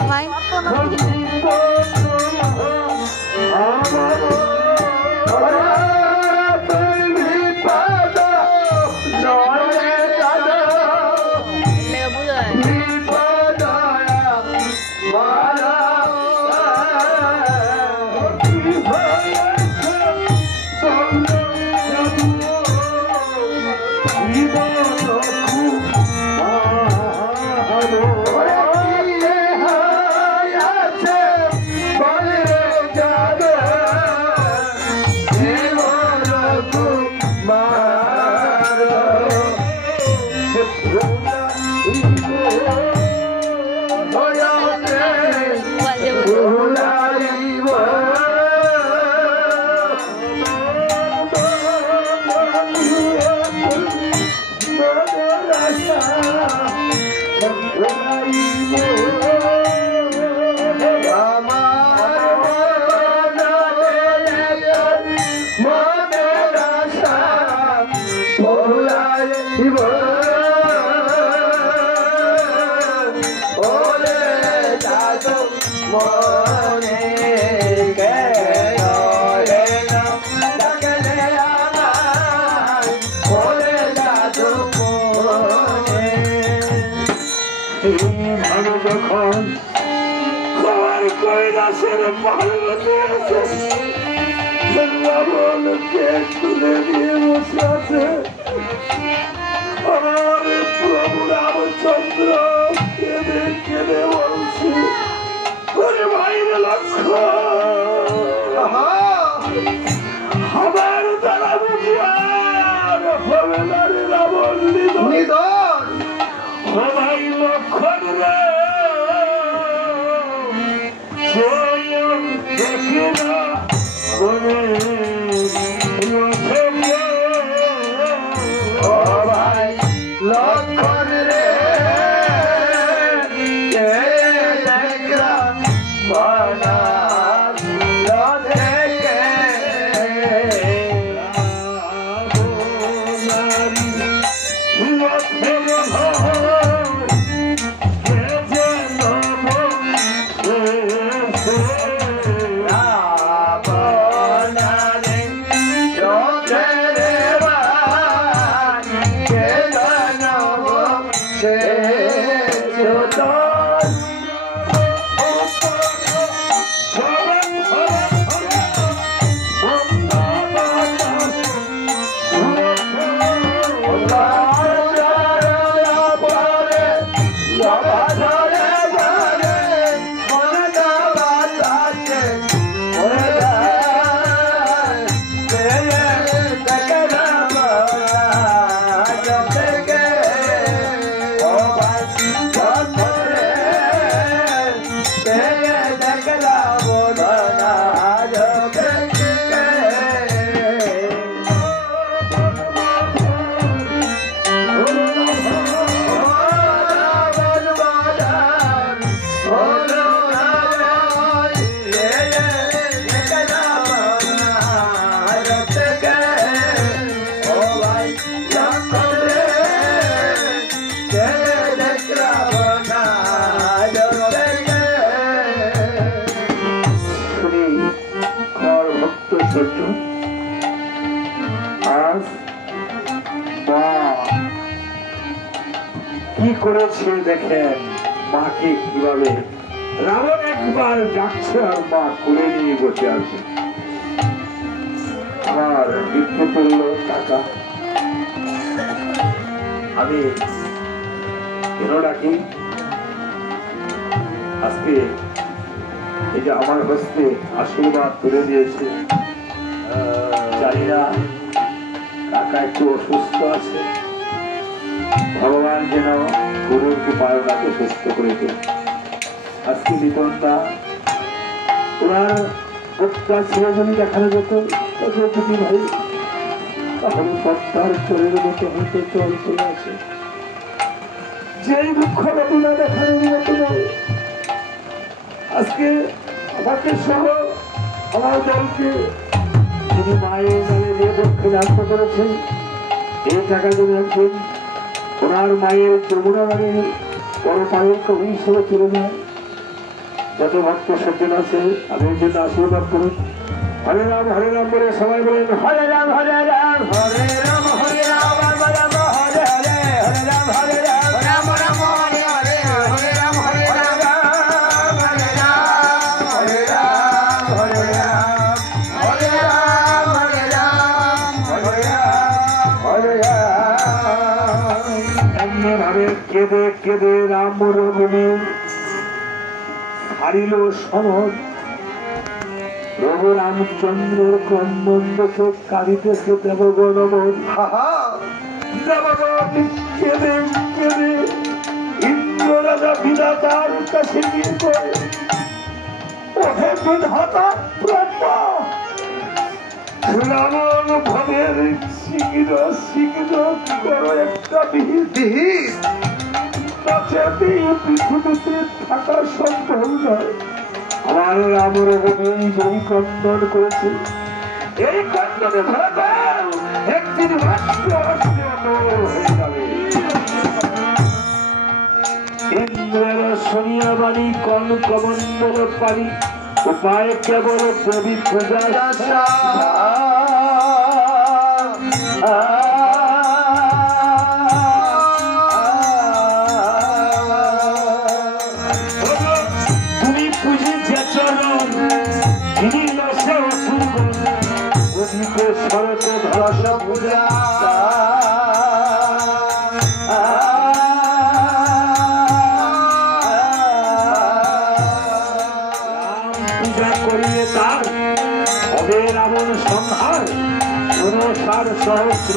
হয় যখন আমার কৈলাসের পার্বতী আছে রাবণকে তুলে নিয়ে বসে আছে আমার প্রভু রামচন্দ্র কেঁদে কেঁদে বলছি ওরে ভাইরে লক্ষ্মণ আমার দ্বারা বুঝিয়ার হবে না রে রাবণ নিধন ও ভাই লক্ষ্মণ রে দেখে না বলে ও ভাই লক্ষ্মণ রে দেখলাম কি করেছে দেখেন মাকে কিভাবে রাবণ একবার ডাকছে আর মা কোলে নিয়ে বসে আছে আর মৃত্যু করল টাকা আমি কেন ডাকি আজকে এই যে আমার হস্তে আশীর্বাদ তুলে দিয়েছে জানি না টাকা একটু অসুস্থ আছে ভগবান যেন গুরুর কৃপায় ওনাকে সুস্থ করে দেন আজকে বিপদটা ওনার বক্তা ছেড়ে যদি দেখানো যেত যদি ভাই তাহলে বক্তার চোরের মতো হয়তো চল চলে আছে যেই দুঃখ বেদনা দেখানোর মতো নয় আজকে আমাকে সহ আমার দলকে তিনি মায়ের নামে যে দক্ষিণান্ত করেছেন এই টাকা যদি একদিন ওনার মায়ের যমুনা বাড়ির বড় পায়ের কবি হিসেবে তুলে নেয় যত ভক্ত সজ্জন আছে তাদের জন্য আশীর্বাদ করুন। হরে রাম বলে সবাই বলেন হরে রাম হরে রাম হরে রাম হরে রাম রাম রাম হরে হরে হরে রাম হরে রাম রাম রাম হরে হরে হরে রাম হরে রাম হরে রাম হরে রাম হরে রাম হরে রাম হরে রাম হরে রাম হরে রাম। এমনিভাবে কেঁদে কেঁদে রাম রঘুবী হারিল সমর। প্রভু রামচন্দ্রের ক্রন্দন দেখে কাঁদিতেছে দেবগণ। দেবগণ কেঁদে কেঁদে ইন্দ্র রাজা বিধাতার কাছে গিয়ে করে, ওহে বিধাতা ব্রহ্মা, রাবণ ভবের শীঘ্র শীঘ্র করো একটা বিহিত, তাতে পৃথিবীতে থাকা সম্ভব নয়। আমার রাম রঘুবীর যেই ক্রন্দন করেছে, এই ক্রন্দনে একদিন হয়ে যাবে। ইন্দ্রের শুনিয়া বাণী কনকমণ্ডল পারি, উপায় কেবল দেবী পূজা। রাবণ সংহার ষোড়শার সহস্র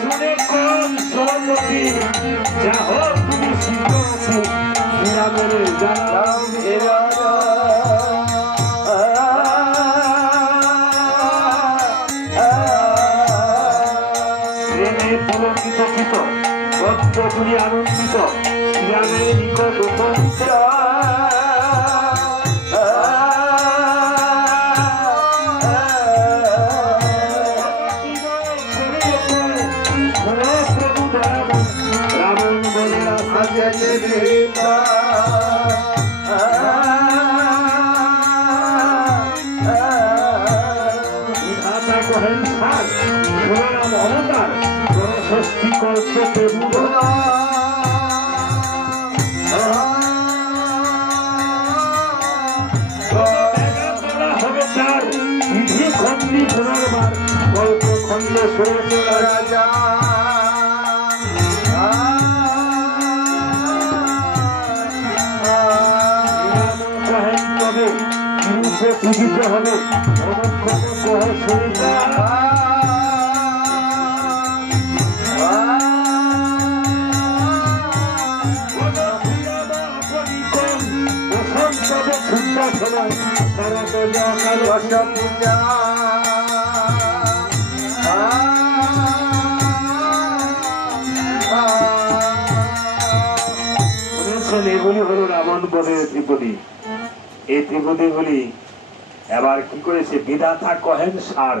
শুনে কোন সরপতি যাহ তুমি শিখছি শ্রীরামের জানাম পুলকিত ভক্তগুলি আনন্দিত শ্রীরামের নিকট উপস্থিত। রাবণ বলে অবতার ষষ্ঠী কল্পে হবে তার বিধি খন্ডী পুনর্বার কল্প খণ্ড রাজা। তবে রূপে পূজিত হবে অনুক্ষণ কহ শুনিতা। এগুলি হল রাবণ বধের ত্রিপদী। এই ত্রিপদী গুলি এবার কি করেছে, বিধাতা কহেন সার,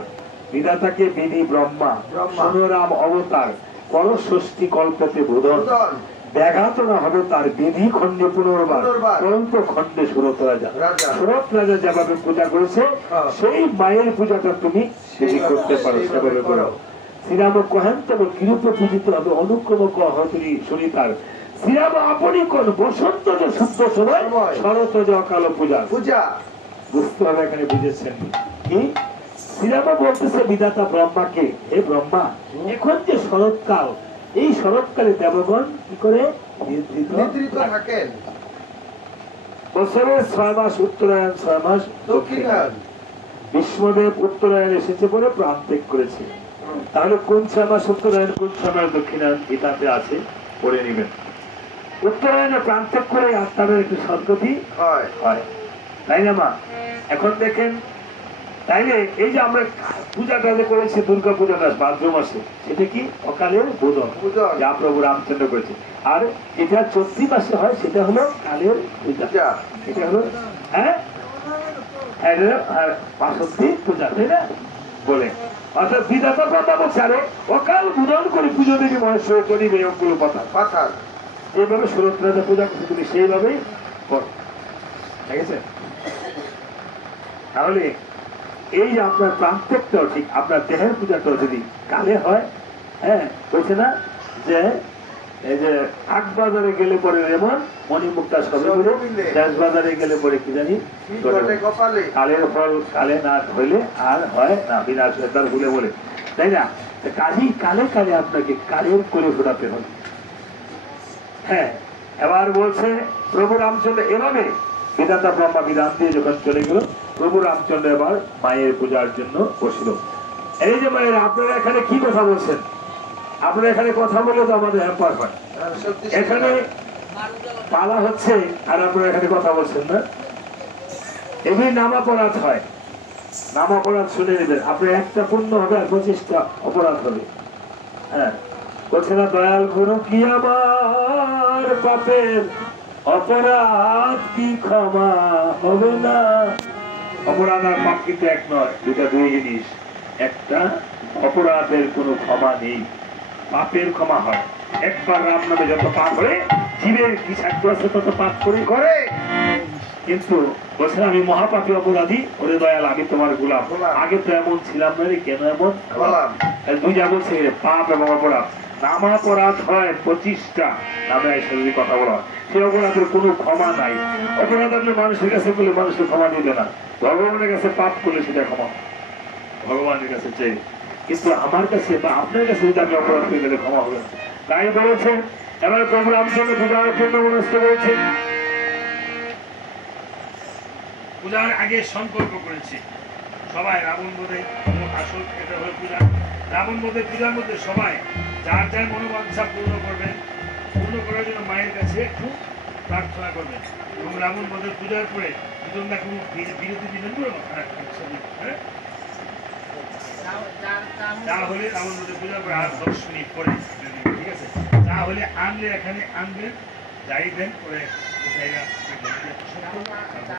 বিধাতাকে বিধি ব্রহ্মা, রাম অবতার পর ষষ্ঠী কল্পতে বোধন, ব্যাঘাত না হবে তার বিধি খণ্ডে পুনর্বার পরন্ত খণ্ডে সুরত রাজা। সুরত রাজা যেভাবে পূজা করেছে সেই মায়ের পূজাটা তুমি করতে পারো, সেভাবে করো। শ্রীরাম কহেন তবে কিরূপে পূজিত হবে অনুক্রম কহ তুমি শুনিতার। শ্রীরাম আপনি কোন বসন্ত যে শুদ্ধ সময়, শরৎ যে অকাল পূজা পূজা বুঝতে হবে। এখানে বুঝেছেন কি? শ্রীরাম বলতেছে বিধাতা ব্রহ্মাকে, হে ব্রহ্মা, এখন যে শরৎকাল, এই শরৎকালে দেবগণ কি করে নিদ্রিত থাকেন। বছরের 6 মাস উত্তরায়ণ, 6 মাস দক্ষিণায়ন। বিষ্ণুদেব উত্তরায়ণ এসেছে বলে প্রাণ ত্যাগ করেছে। তাহলে কোন 6 মাস উত্তরায়ণ, কোন 6 মাস দক্ষিণায়ন এটাতে আছে, পড়ে নেবেন। উত্তরায়ণে প্রাণ ত্যাগ করে আত্মাদের একটু সদ্গতি হয়, তাই না মা? এখন দেখেন, তাইলে এই যে আমরা পূজাটা যে করেছি দুর্গা পূজাটা ভাদ্র মাসে, সেটা কি অকালের বোধন যা প্রভু রামচন্দ্র করেছে। আর যেটা চৈত্র মাসে হয় সেটা হলো কালের পূজা, সেটা হলো বাসন্তী পূজা, তাই না? বলে অর্থাৎ বিধাতা কথা বলছে আরে অকাল বুধন করে পুজো দেবী মহেশ্বর করি মেয়গুলো কথা পাথর যেভাবে সুরত্রাতে পূজা করছে তুমি সেইভাবেই করো, ঠিক আছে? তাহলে এই যে আপনার প্রান্তকটাও ঠিক, আপনার দেহের পূজাটাও যদি কালে হয়, হ্যাঁ বলছে না যে এই যে হাট বাজারে গেলে পরে রেমন মণিমুক্তা সবে দেশ বাজারে গেলে পরে কি জানি কপালে কালের ফল কালে না হইলে আর হয় না, বিনাশ তার ভুলে বলে, তাই না? কাজী কালে কালে আপনাকে কালের করে ফোটাতে হবে। হ্যাঁ, এবার বলছে প্রভু রামচন্দ্র এভাবে বিধাতা ব্রহ্মা বিধান দিয়ে যখন চলে গেল, প্রভু রামচন্দ্র এবার মায়ের পূজার জন্য বসিল। এই যে মায়ের আপনারা এখানে কি কথা বলছেন, আপনারা এখানে কথা বলে তো আমাদের হ্যাম্পার হয়, এখানে পালা হচ্ছে আর আপনারা এখানে কথা বলছেন না, এমনি নামাপরাধ হয়, নামাপরাধ শুনে নেবেন, আপনার একটা পূর্ণ হবে আর 25টা অপরাধ হবে। হ্যাঁ বলছে না দয়াল গুরু কি আমার পাপের অপরাধ কি ক্ষমা হবে না? অপরাধ আর পাপ কিন্তু এক নয়, দুটা দুই জিনিস। একটা অপরাধের কোনো ক্ষমা নেই, পাপের ক্ষমা হয়। একবার রাম নামে যত পাপ করে জীবের কি সাক্ষ্য আছে তত পাপ করে করে, কিন্তু বলছেন আমি মহাপাপী অপরাধী, ওরে দয়াল আমি তোমার গোলাম, আগে তো এমন ছিলাম না রে, কেন এমন দুইটা বলছে পাপ এবং অপরাধ। নামাপরাধ হয় 25টা, নামে এসে যদি কথা বলা হয় সেই অপরাধের কোনো ক্ষমা নাই। অপরাধ আপনি মানুষের কাছে করলে মানুষকে ক্ষমা দিবে না, ভগবানের কাছে পাপ করলে সেটা ক্ষমা ভগবানের কাছে চাই, কিন্তু আমার কাছে বা আপনার কাছে যদি আমি অপরাধ করে গেলে ক্ষমা হবে না। তাই বলেছে এবার প্রভু রামচন্দ্র পূজার জন্য মনস্থ করেছে, পূজার আগে সংকল্প করেছে সবাই রাবণ বধে আসল এটা হলো পূজা। রাবণ বধের পূজার মধ্যে সবাই যার যার মনোবাঞ্ছা পূর্ণ করবেন, পূর্ণ করার জন্য মায়ের কাছে একটু প্রার্থনা করবেন, এবং রাবণ বধের পূজার পরে দুজন না কোনো বিরতি দিবেন হ্যাঁ, যা হলে রাবণ বধের পূজার পরে আর 10 মিনিট পরে, ঠিক আছে? যা হলে আনলে এখানে আনবেন, যাইবেন পরে